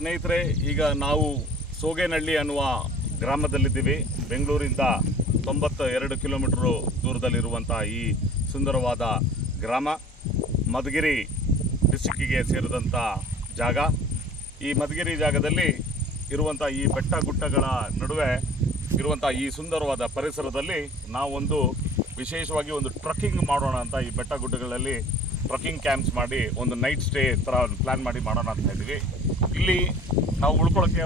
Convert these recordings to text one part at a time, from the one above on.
ಸ್ನೇಹಿತರೆ, ಈಗ ನಾವು ಸೋಗೇನಹಳ್ಳಿ ಅನ್ನುವ ಗ್ರಾಮದಲ್ಲಿದ್ದೀವಿ. ಬೆಂಗಳೂರಿಂದ 92 ಕಿಲೋಮೀಟರು ದೂರದಲ್ಲಿರುವಂಥ ಈ ಸುಂದರವಾದ ಗ್ರಾಮ ಮಧುಗಿರಿ ಡಿಸ್ಟಿಕ್ಕಿಗೆ ಸೇರಿದಂಥ ಜಾಗ. ಈ ಮಧುಗಿರಿ ಜಾಗದಲ್ಲಿ ಇರುವಂಥ ಈ ಬೆಟ್ಟ ಗುಡ್ಡಗಳ ನಡುವೆ ಇರುವಂಥ ಈ ಸುಂದರವಾದ ಪರಿಸರದಲ್ಲಿ ನಾವೊಂದು ವಿಶೇಷವಾಗಿ ಒಂದು ಟ್ರಕ್ಕಿಂಗ್ ಮಾಡೋಣ ಅಂತ ಈ ಬೆಟ್ಟ ಗುಡ್ಡಗಳಲ್ಲಿ ಟ್ರಕ್ಕಿಂಗ್ ಕ್ಯಾಂಪ್ಸ್ ಮಾಡಿ ಒಂದು ನೈಟ್ ಸ್ಟೇ ಥರ ಪ್ಲ್ಯಾನ್ ಮಾಡಿ ಮಾಡೋಣ ಅಂತ ಇದ್ದೀವಿ. ಇಲ್ಲಿ ನಾವು ಉಳ್ಕೊಳ್ಳೋಕ್ಕೆ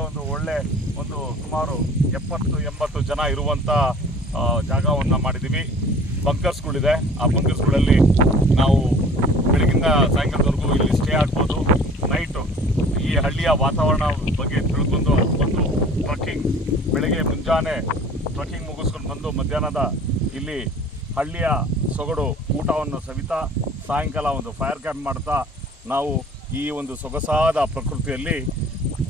ಒಂದು ಸುಮಾರು 70-80 ಜನ ಇರುವಂಥ ಜಾಗವನ್ನು ಮಾಡಿದ್ದೀವಿ. ಬಂಕರ್ಸ್ಗಳಿದೆ. ಆ ಬಂಕರ್ಸ್ಗಳಲ್ಲಿ ನಾವು ಬೆಳಗಿಂದ ಸಾಯಂಕಾಲದವರೆಗೂ ಇಲ್ಲಿ ಸ್ಟೇ ಆಗ್ಬೋದು. ನೈಟು ಈ ಹಳ್ಳಿಯ ವಾತಾವರಣ ಬಗ್ಗೆ ತಿಳ್ಕೊಂಡು ಒಂದು ಟ್ರಕ್ಕಿಂಗ್, ಬೆಳಗ್ಗೆ ಮುಂಜಾನೆ ಟ್ರಕ್ಕಿಂಗ್ ಮುಗಿಸ್ಕೊಂಡು ಬಂದು ಮಧ್ಯಾಹ್ನದ ಇಲ್ಲಿ ಹಳ್ಳಿಯ ಸೊಗಡು ಊಟವನ್ನು ಸವಿತಾ ಸಾಯಂಕಾಲ ಒಂದು ಫೈರ್ ಕ್ಯಾಂಪ್ ಮಾಡ್ತಾ ನಾವು ಈ ಒಂದು ಸೊಗಸಾದ ಪ್ರಕೃತಿಯಲ್ಲಿ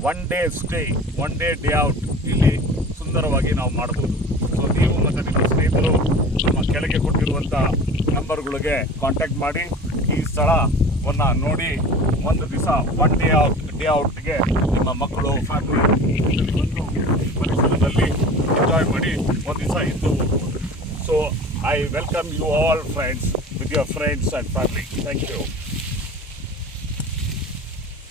one day stay, one day out ಇಲ್ಲಿ ಸುಂದರವಾಗಿ ನಾವು ಮಾಡ್ಬೋದು. ಸೊ ನೀವು ಮತ್ತು ನಿಮ್ಮ ಸ್ನೇಹಿತರು ನಮ್ಮ ಕೆಳಗೆ ಕೊಟ್ಟಿರುವಂಥ ನಂಬರ್ಗಳಿಗೆ ಕಾಂಟ್ಯಾಕ್ಟ್ ಮಾಡಿ ಈ ಸ್ಥಳವನ್ನು ನೋಡಿ ಒಂದು ದಿವಸ ಒನ್ ಡೇ ಔಟ್ಗೆ ನಿಮ್ಮ ಮಕ್ಕಳು ಫ್ಯಾಮಿಲಿ ಬಂದು ಪರಿಸರದಲ್ಲಿ ಎಂಜಾಯ್ ಮಾಡಿ ಒಂದು ದಿವಸ ಇದ್ದು ಹೋಗ್ಬೋದು. So I welcome you all friends with your friends and family. Thank you.